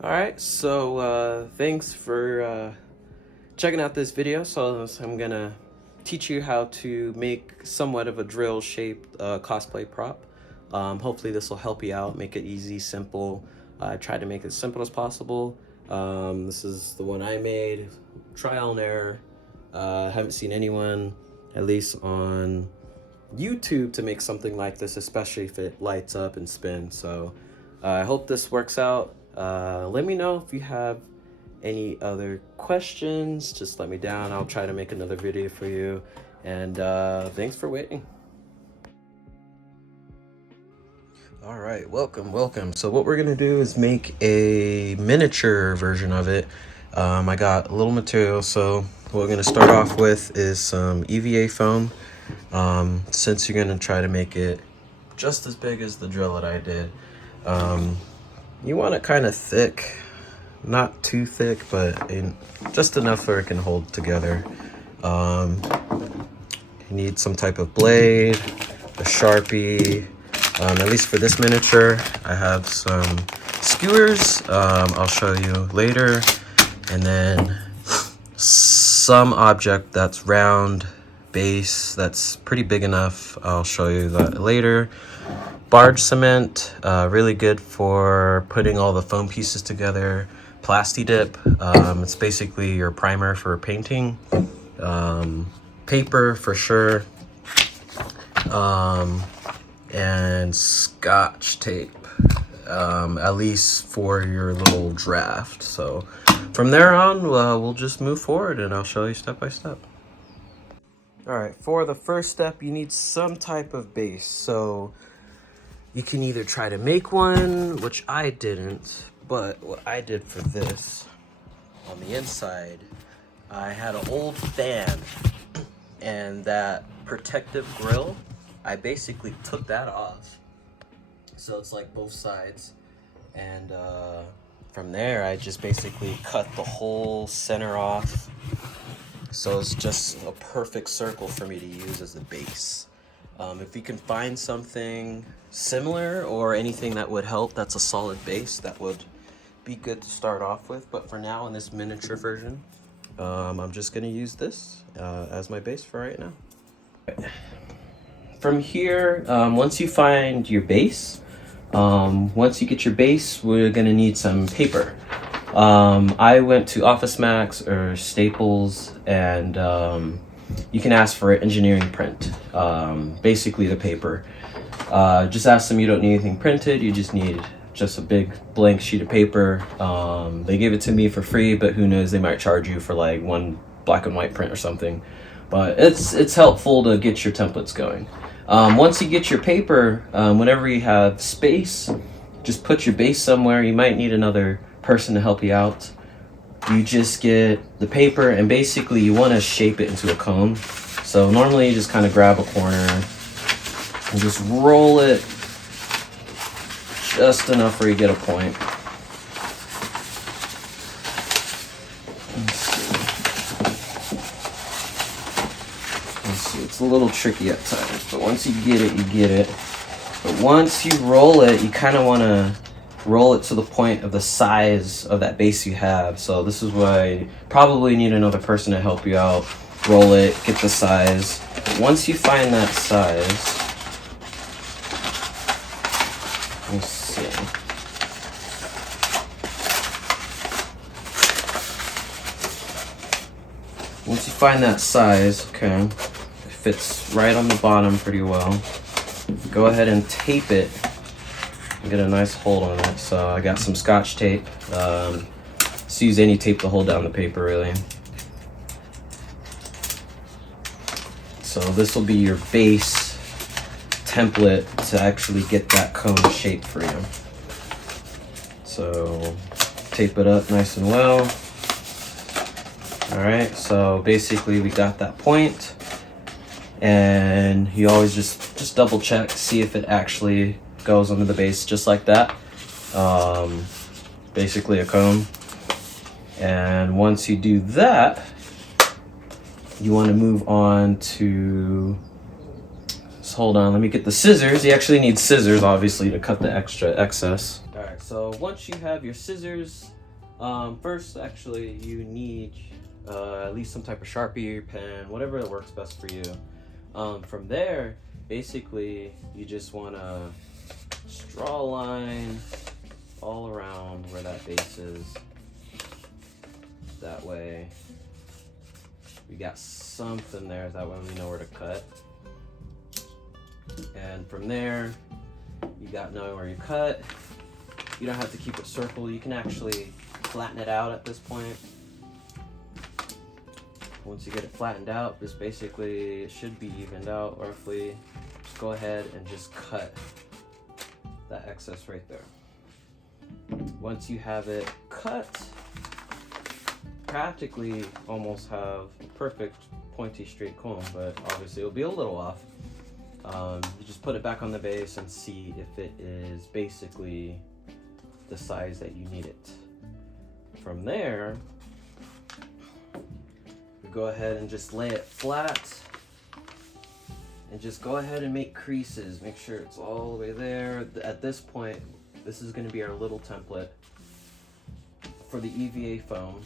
All right, so thanks for checking out this video. So I'm gonna teach you how to make somewhat of a drill shaped cosplay prop. Hopefully this will help you out, make it easy, simple. I tried to make it as simple as possible. This is the one I made, trial and error. Haven't seen anyone, at least on YouTube, to make something like this, especially if it lights up and spins. So I hope this works out. Let me know if you have any other questions. Just let me down. I'll try to make another video for you. And thanks for waiting. All right, welcome. So what we're gonna do is make a miniature version of it. I got a little material, so what we're gonna start off with is some EVA foam. Since you're gonna try to make it just as big as the drill that I did, you want it kind of thick, not too thick, but just enough where it can hold together. You need some type of blade, a Sharpie. At least for this miniature, I have some skewers. I'll show you later. And then some object that's round base, that's pretty big enough. I'll show you that later. Barge cement, really good for putting all the foam pieces together. Plasti dip, it's basically your primer for painting. Paper for sure. And scotch tape, at least for your little draft. So from there on, we'll just move forward and I'll show you step by step. All right, for the first step, you need some type of base. So you can either try to make one, which I didn't, but what I did for this, on the inside, I had an old fan and that protective grill, I basically took that off. So it's like both sides. And from there, I just basically cut the whole center off. So it's just a perfect circle for me to use as a base. If you can find something similar or anything that would help, that's a solid base, that would be good to start off with. But for now, in this miniature version, I'm just gonna use this as my base for right now. From here, once you find your base, once you get your base, we're gonna need some paper. I went to Office Max or Staples, and you can ask for engineering print, basically the paper. Just ask them, you don't need anything printed, you just need just a big blank sheet of paper. They gave it to me for free, but who knows, they might charge you for like one black and white print or something. But it's helpful to get your templates going. Once you get your paper, whenever you have space, just put your base somewhere. You might need another person to help you out. You just get the paper and basically you want to shape it into a cone. So normally you just kind of grab a corner and just roll it just enough where you get a point. It's a little tricky at times, but once you get it, you get it. But once you roll it, you kind of want to roll it to the point of the size of that base you have. So this is why you probably need another person to help you out. Roll it, get the size. Once you find that size, let's see. Once you find that size, okay, it fits right on the bottom pretty well. Go ahead and tape it and get a nice hold on it. So I got some scotch tape. Just use any tape to hold down the paper, really. So this will be your base template to actually get that cone shape for you. So tape it up nice and well. All right, so basically we got that point, and you always just double check, see if it actually goes under the base just like that. Basically a cone. And once you do that, you want to move on to, hold on, let me get the scissors. You actually need scissors, obviously, to cut the extra excess. All right, So once you have your scissors, first actually you need at least some type of Sharpie or pen, whatever works best for you. From there, basically you just want to draw a line all around where that base is. That way we got something there, that way we know where to cut. And from there, you got knowing where you cut. You don't have to keep it circle, you can actually flatten it out at this point. Once you get it flattened out, this basically it should be evened out roughly. Just go ahead and just cut that excess right there. Once you have it cut, practically almost have a perfect pointy straight comb, but obviously it'll be a little off. You just put it back on the base and see if it is basically the size that you need it. From there, we go ahead and just lay it flat and just go ahead and make creases. Make sure it's all the way there. At this point, this is going to be our little template for the EVA foam.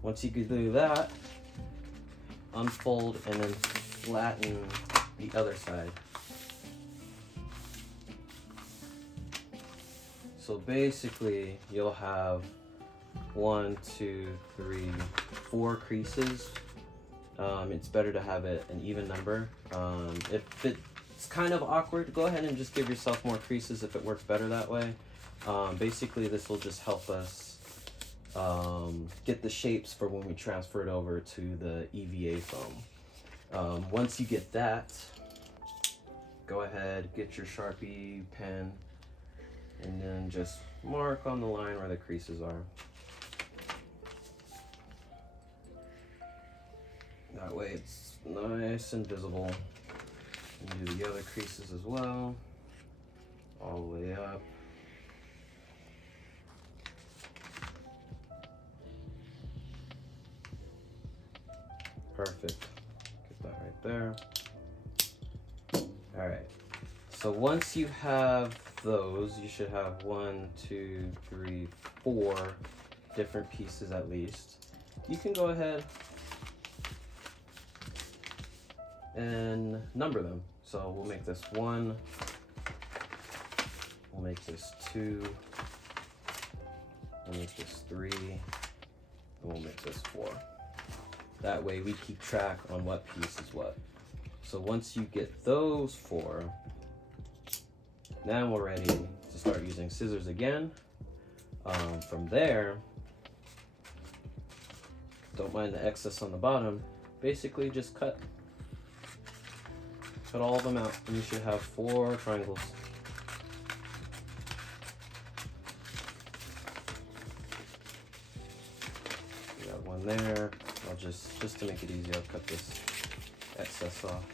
Once you do that, unfold and then flatten the other side. So basically you'll have 1, 2, 3, 4 creases. It's better to have it an even number. If it's kind of awkward, go ahead and just give yourself more creases if it works better that way. Basically this will just help us get the shapes for when we transfer it over to the EVA foam. Once you get that, go ahead, get your Sharpie pen, and then just mark on the line where the creases are. That way it's nice and visible. And do the other creases as well, all the way up. Perfect. Get that right there. All right. So once you have those, you should have 1, 2, 3, 4 different pieces at least. You can go ahead and number them. So we'll make this 1, we'll make this 2, we'll make this 3, and we'll make this 4. That way we keep track on what piece is what. So once you get those 4, now we're ready to start using scissors again. From there, don't mind the excess on the bottom. Basically just cut all of them out, and you should have 4 triangles. We got one there. I'll just to make it easy, I'll cut this excess off.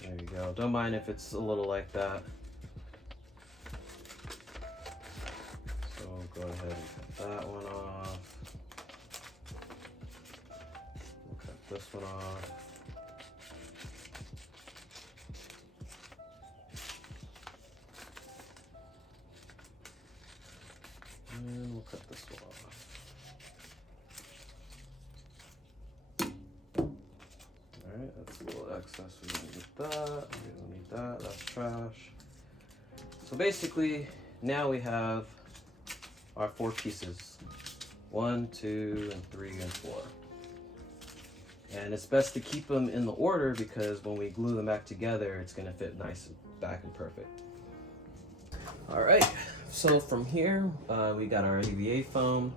There you go. Don't mind if it's a little like that. So go ahead and cut that one off. We'll cut this one off. And we'll cut this one off. Alright, that's a little excess. We don't need that. We don't need that. That's trash. So basically, now we have our 4 pieces. 1, 2, and 3, and 4. And it's best to keep them in the order because when we glue them back together, it's going to fit nice and back and perfect. Alright, so from here, we got our EVA foam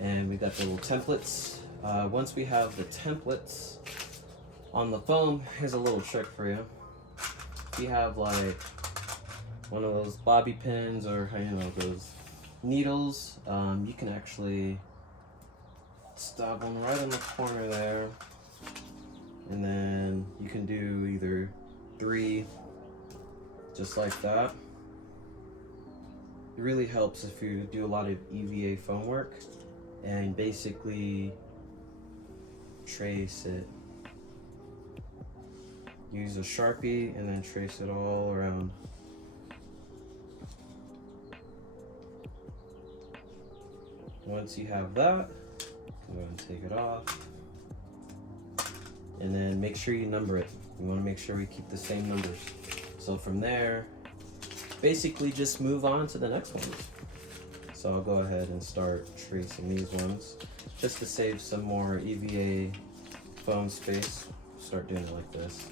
and we got the little templates. Once we have the templates on the foam, here's a little trick for you. If you have like one of those bobby pins or those needles, you can actually stab one right in the corner there, and then you can do either 3 just like that. It really helps if you do a lot of EVA foam work and basically trace it use a Sharpie and then trace it all around. Once you have that, go ahead and take it off. And then make sure you number it. You want to make sure we keep the same numbers. So from there, basically just move on to the next one. So I'll go ahead and start tracing these ones just to save some more EVA foam space. Start doing it like this.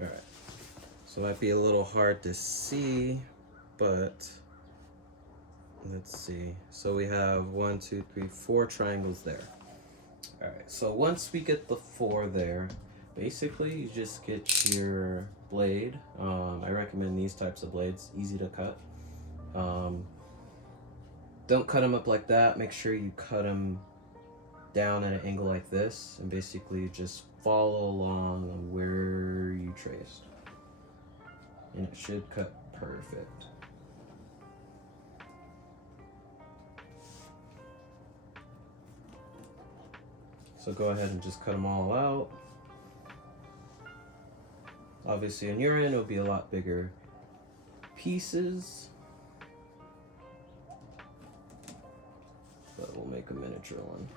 Alright, so it might be a little hard to see, but let's see. So we have 1, 2, 3, 4 triangles there. Alright, so once we get the 4 there, basically you just get your blade. I recommend these types of blades, easy to cut. Don't cut them up like that, make sure you cut them down at an angle like this, and basically just follow along where you traced, and it should cut perfect. So go ahead and just cut them all out. Obviously on your end it'll be a lot bigger pieces, but we'll make a miniature one.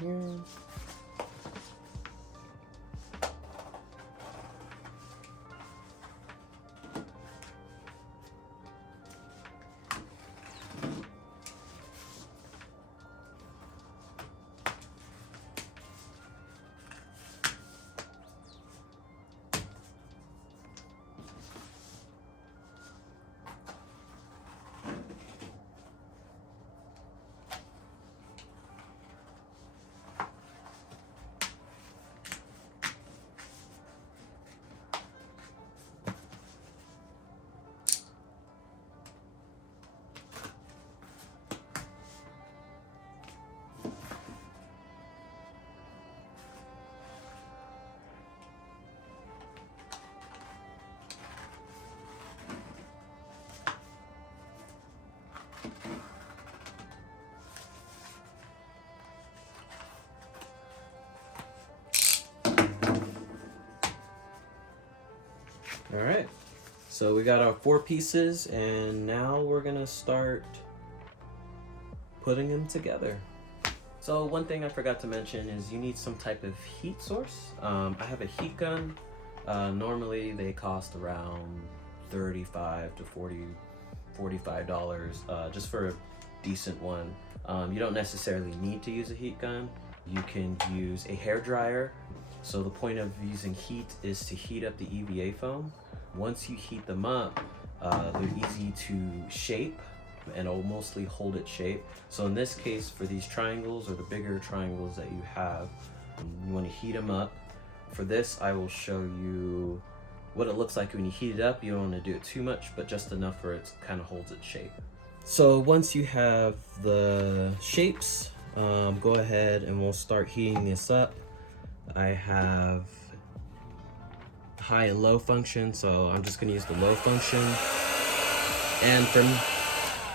Here. All right, so we got our 4 pieces, and now we're gonna start putting them together. So one thing I forgot to mention is you need some type of heat source. I have a heat gun. Normally they cost around $35 to $45 just for a decent one. You don't necessarily need to use a heat gun. You can use a hair dryer. So the point of using heat is to heat up the EVA foam. Once you heat them up, they're easy to shape and it'll mostly hold its shape. So in this case, for these triangles or the bigger triangles that you have, you want to heat them up. For this, I will show you what it looks like when you heat it up. You don't want to do it too much, but just enough where it kind of holds its shape. So once you have the shapes, go ahead and we'll start heating this up. I have high and low function, so I'm just going to use the low function. And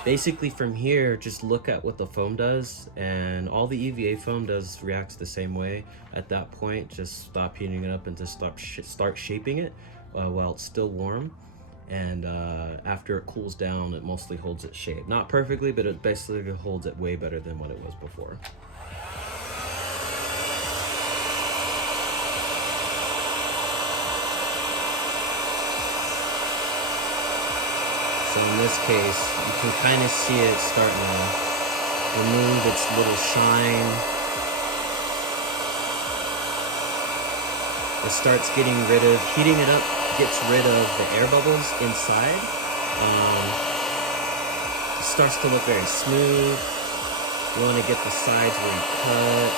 basically from here, just look at what the foam does, and all the EVA foam does reacts the same way. At that point, just stop heating it up and just start shaping it while it's still warm. And after it cools down, it mostly holds its shape. Not perfectly, but it basically holds it way better than what it was before. So in this case, you can kind of see it starting to remove its little shine. It starts getting rid of, heating it up gets rid of the air bubbles inside. It starts to look very smooth. You want to get the sides where you cut.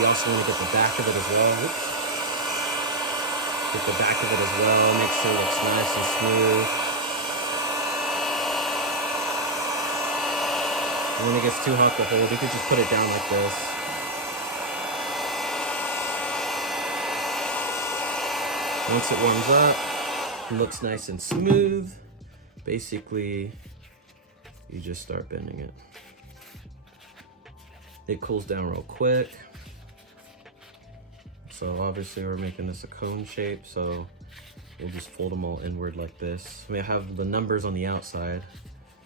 You also want to get the back of it as well. Oops. Get the back of it as well, make sure it looks nice and smooth. And when it gets too hot to hold, you can just put it down like this. Once it warms up, it looks nice and smooth. Basically, you just start bending it. It cools down real quick. So obviously we're making this a cone shape, so we'll just fold them all inward like this. We have the numbers on the outside,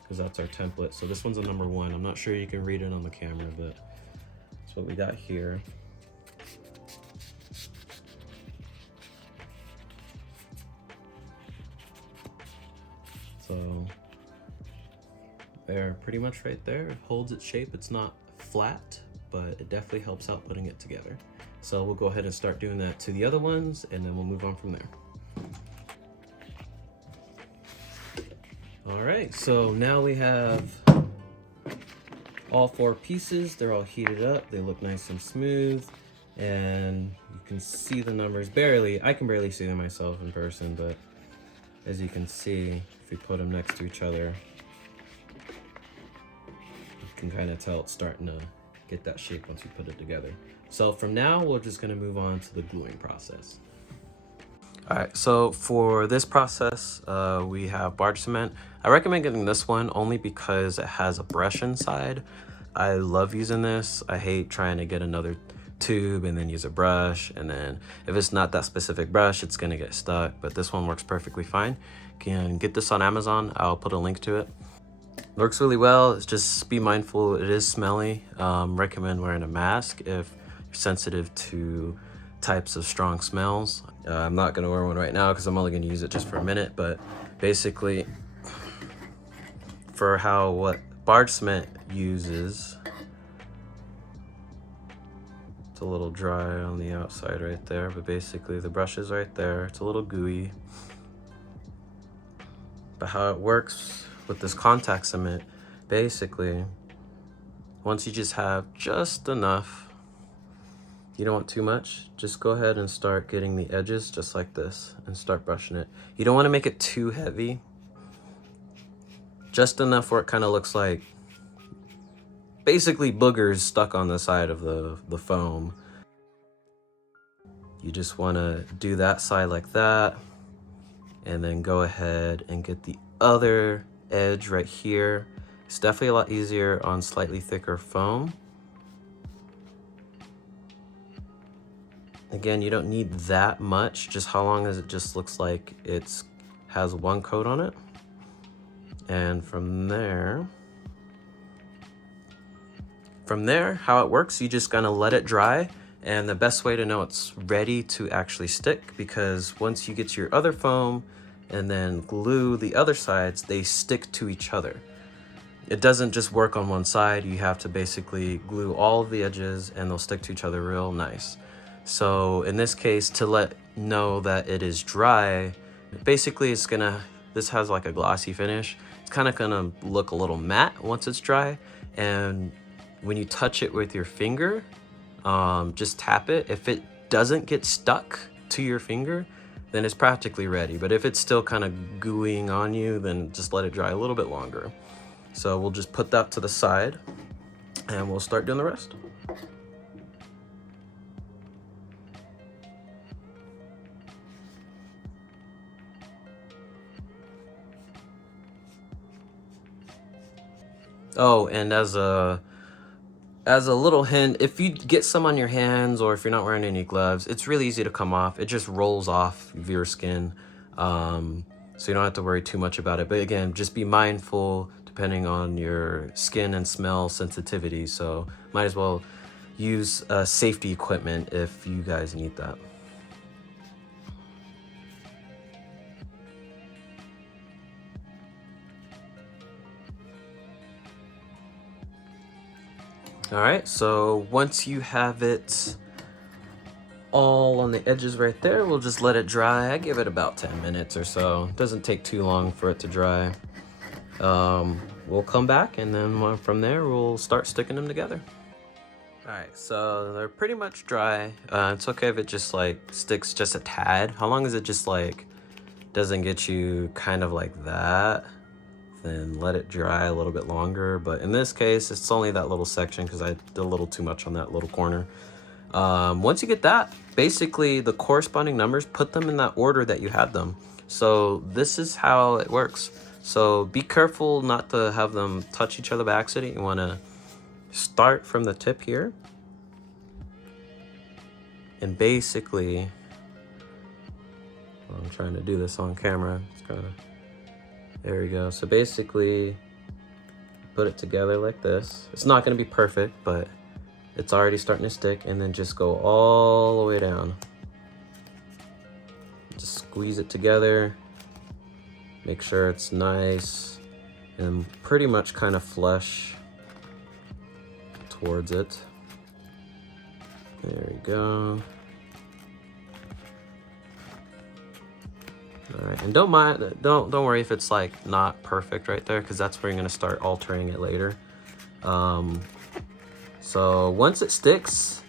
because that's our template. So this one's a number 1. I'm not sure you can read it on the camera, but that's what we got here. So there, pretty much right there, it holds its shape. It's not flat, but it definitely helps out putting it together. So we'll go ahead and start doing that to the other ones, and then we'll move on from there. All right, so now we have all 4 pieces. They're all heated up. They look nice and smooth, and you can see the numbers barely. I can barely see them myself in person, but as you can see, if we put them next to each other, you can kind of tell it's starting to get that shape once you put it together. So from now, we're just gonna move on to the gluing process. All right, so for this process, we have barge cement. I recommend getting this one only because it has a brush inside. I love using this. I hate trying to get another tube and then use a brush, and then if it's not that specific brush, it's gonna get stuck, but this one works perfectly fine. You can get this on Amazon. I'll put a link to it. It works really well. It's just be mindful, it is smelly. Recommend wearing a mask if you're sensitive to types of strong smells. I'm not gonna wear one right now because I'm only gonna use it just for a minute, but basically for what barge cement uses, it's a little dry on the outside right there, but basically the brush is right there. It's a little gooey. But how it works with this contact cement, basically, once you just have just enough, you don't want too much, just go ahead and start getting the edges just like this and start brushing it. You don't want to make it too heavy, just enough where it kind of looks like basically boogers stuck on the side of the foam. You just want to do that side like that, and then go ahead and get the other edge right here. It's definitely a lot easier on slightly thicker foam. Again, you don't need that much, just how long as it just looks like it has one coat on it. And from there, how it works, you just gonna let it dry. And the best way to know it's ready to actually stick, because once you get your other foam and then glue the other sides, they stick to each other. It doesn't just work on one side. You have to basically glue all of the edges and they'll stick to each other real nice. So in this case, to let know that it is dry, basically this has like a glossy finish. It's kind of gonna look a little matte once it's dry. And when you touch it with your finger, just tap it. If it doesn't get stuck to your finger, then it's practically ready. But if it's still kind of gooeying on you, then just let it dry a little bit longer. So we'll just put that to the side and we'll start doing the rest. Oh, and as a little hint, if you get some on your hands or if you're not wearing any gloves, it's really easy to come off. It just rolls off of your skin. So you don't have to worry too much about it. But again, just be mindful depending on your skin and smell sensitivity. So might as well use safety equipment if you guys need that. All right, so once you have it all on the edges right there, we'll just let it dry. I give it about 10 minutes or so. It doesn't take too long for it to dry. We'll come back and then from there we'll start sticking them together. All right, so they're pretty much dry. It's okay if it just like sticks just a tad. How long as it just like doesn't get you kind of like that, then let it dry a little bit longer. But in this case, it's only that little section because I did a little too much on that little corner. Once you get that, basically the corresponding numbers, put them in that order that you had them. So this is how it works. So be careful not to have them touch each other by accident. You want to start from the tip here. And basically, well, I'm trying to do this on camera. It's kind of, there we go. So basically, put it together like this. It's not going to be perfect, but it's already starting to stick. And then just go all the way down. Just squeeze it together. Make sure it's nice and pretty much kind of flush towards it. There we go. All right, and don't worry if it's like not perfect right there, because that's where you're gonna start altering it later. So once it sticks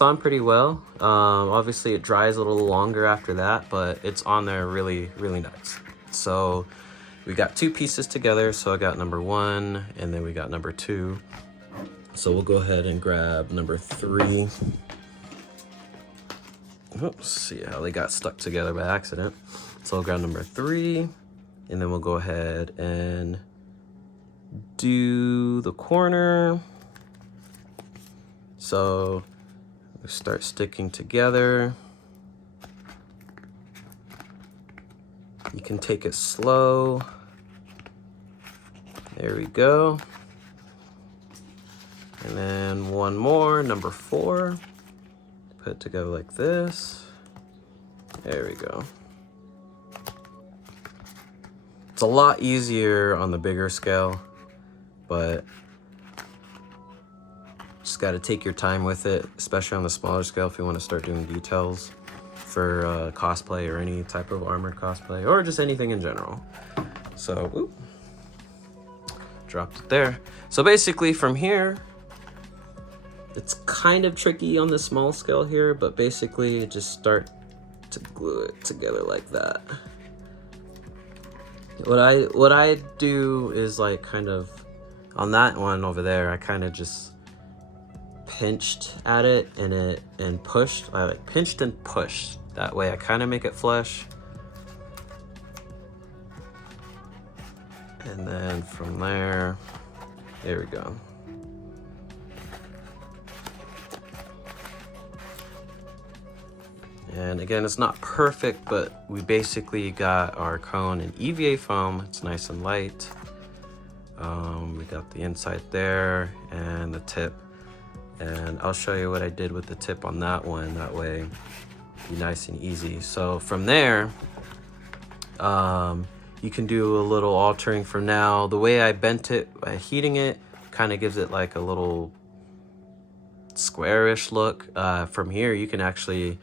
on pretty well. Obviously it dries a little longer after that, but it's on there really, really nice. So we got two pieces together. So I got number 1 and then we got number 2. So we'll go ahead and grab number 3. Oops, see how they got stuck together by accident. So I'll grab number 3 and then we'll go ahead and do the corner. So we start sticking together. You can take it slow. There we go. And then one more, number 4. Put it together like this. There we go. It's a lot easier on the bigger scale, but just got to take your time with it, especially on the smaller scale if you want to start doing details for cosplay or any type of armored cosplay or just anything in general. So, whoop, dropped it there. So basically from here, it's kind of tricky on the small scale here, but basically just start to glue it together like that. What I do is like kind of on that one over there, I kind of just pinched at it and pushed. I like pinched and pushed. That way I kind of make it flush. And then from there we go. And again, it's not perfect, but we basically got our cone in EVA foam. It's nice and light. We got the inside there and the tip. And I'll show you what I did with the tip on that one. That way, be nice and easy. So from there, you can do a little altering from now. The way I bent it by heating it kind of gives it like a little squarish look. From here, you can actually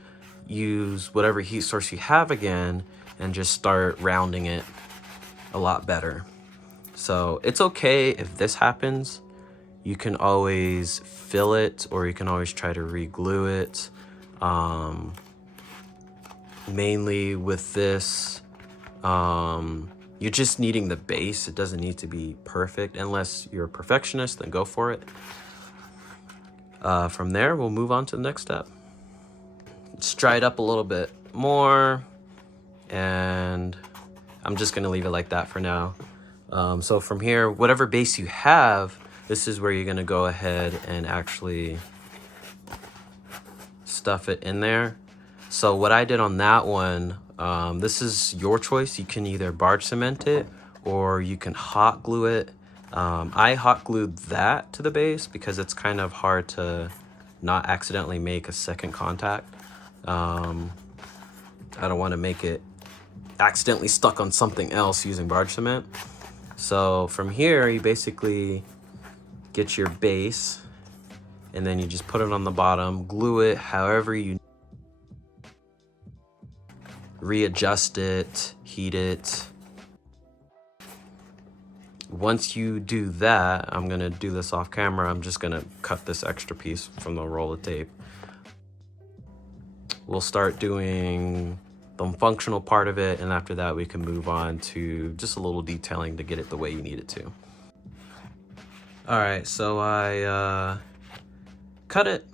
use whatever heat source you have again and just start rounding it a lot better. So it's okay if this happens. You can always fill it, or you can always try to re-glue it. Mainly with this, you're just needing the base. It doesn't need to be perfect. Unless you're a perfectionist, then go for it. From there, we'll move on to the next step. Just dry it up a little bit more, and I'm just gonna leave it like that for now. So from here, whatever base you have, this is where you're gonna go ahead and actually stuff it in there. So what I did on that one, this is your choice. You can either barge cement it or you can hot glue it. I hot glued that to the base because it's kind of hard to not accidentally make a second contact. I don't want to make it accidentally stuck on something else using barge cement. So from here, you basically get your base, and then you just put it on the bottom, glue it however you readjust it, heat it. Once you do that, I'm gonna do this off camera. I'm just gonna cut this extra piece from the roll of tape. We'll start doing the functional part of it, and after that we can move on to just a little detailing to get it the way you need it to. All right, so I cut it.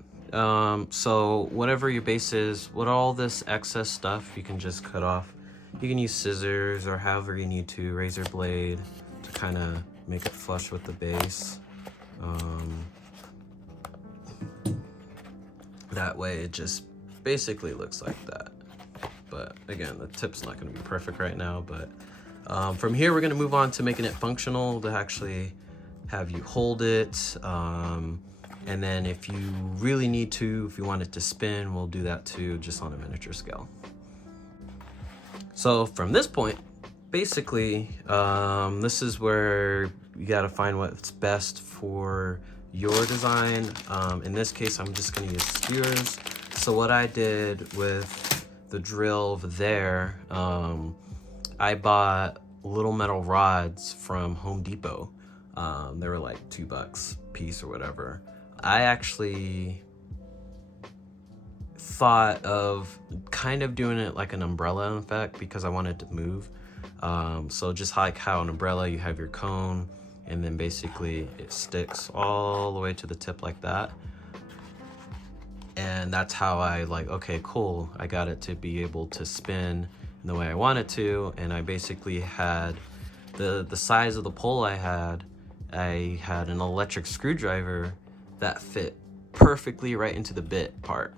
So whatever your base is, with all this excess stuff, you can just cut off. You can use scissors or however you need to, razor blade, to kind of make it flush with the base. That way it just basically looks like that. But again, the tip's not going to be perfect right now, but from here we're going to move on to making it functional, to actually have you hold it. And then if you really need to, if you want it to spin, we'll do that too, just on a miniature scale. So from this point, basically, this is where you got to find what's best for your design. In this case, I'm just going to use skewers. So what I did with the drill over there, I bought little metal rods from Home Depot. They were like $2 a piece or whatever. I actually thought of kind of doing it like an umbrella effect because I wanted to move. So just like how an umbrella, you have your cone, and then basically it sticks all the way to the tip like that. And that's how I like, okay, cool, I got it to be able to spin in the way I want it to. And I basically had the size of the pole I had an electric screwdriver that fit perfectly right into the bit part.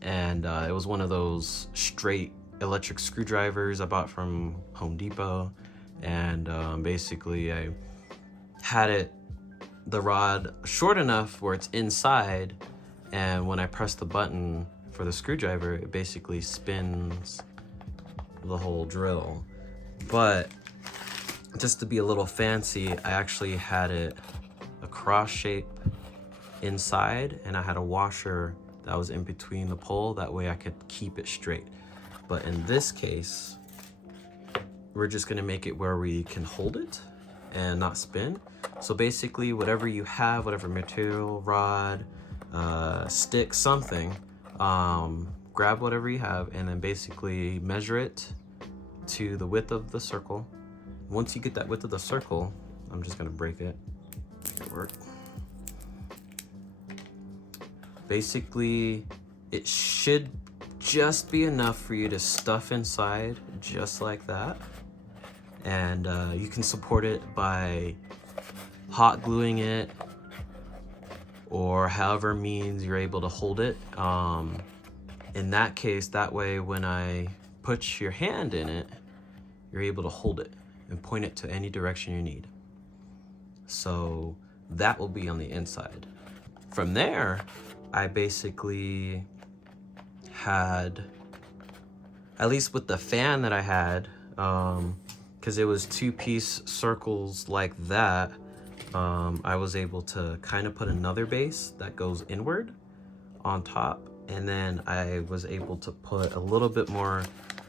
And it was one of those straight electric screwdrivers I bought from Home Depot. And basically I had the rod short enough where it's inside, and when I press the button for the screwdriver, it basically spins the whole drill. But just to be a little fancy, I actually had it a cross shape inside, and I had a washer that was in between the pole. That way I could keep it straight. But in this case, we're just gonna make it where we can hold it and not spin. So basically, whatever you have, whatever material, rod, stick, something, grab whatever you have, and then basically measure it to the width of the circle. Once you get that width of the circle, I'm just gonna break it. Make it work. Basically, it should just be enough for you to stuff inside, just like that. And you can support it by hot gluing it, or however means you're able to hold it. In that case, that way when I put your hand in it, you're able to hold it and point it to any direction you need. So that will be on the inside. From there, I basically had, at least with the fan that I had, because it was 2-piece circles like that, I was able to kind of put another base that goes inward on top, and then I was able to put a little bit more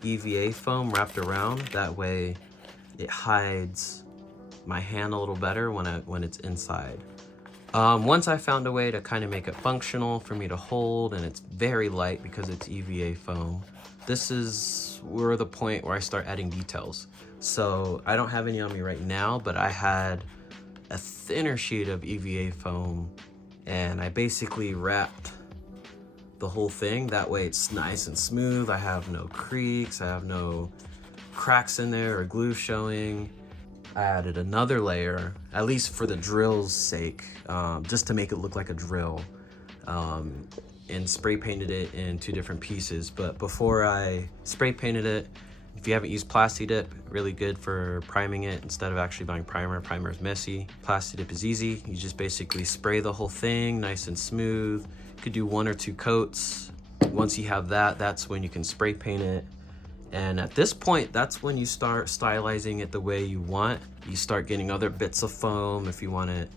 EVA foam wrapped around. That way it hides my hand a little better when it's inside. Once I found a way to kind of make it functional for me to hold, and it's very light because it's EVA foam, this is where the point where I start adding details. So I don't have any on me right now, but I had a thinner sheet of EVA foam and I basically wrapped the whole thing. That way it's nice and smooth. I have no creaks, I have no cracks in there or glue showing. I added another layer, at least for the drill's sake, just to make it look like a drill, and spray painted it in 2 different pieces. But before I spray painted it, if you haven't used Plasti Dip, really good for priming it instead of actually buying primer. Primer is messy. Plasti Dip is easy. You just basically spray the whole thing nice and smooth. You could do 1 or 2 coats. Once you have that, that's when you can spray paint it. And at this point, that's when you start stylizing it the way you want. You start getting other bits of foam. If you want to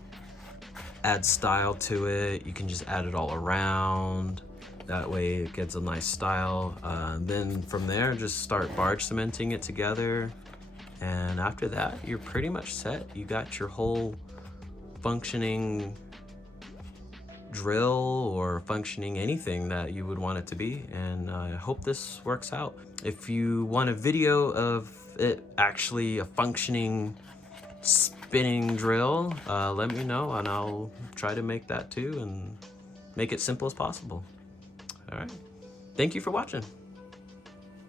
add style to it, you can just add it all around. That way it gets a nice style. Then from there, just start barge cementing it together. And after that, you're pretty much set. You got your whole functioning drill or functioning anything that you would want it to be. And I hope this works out. If you want a video of it actually a functioning spinning drill, let me know and I'll try to make that too and make it simple as possible. All right, thank you for watching.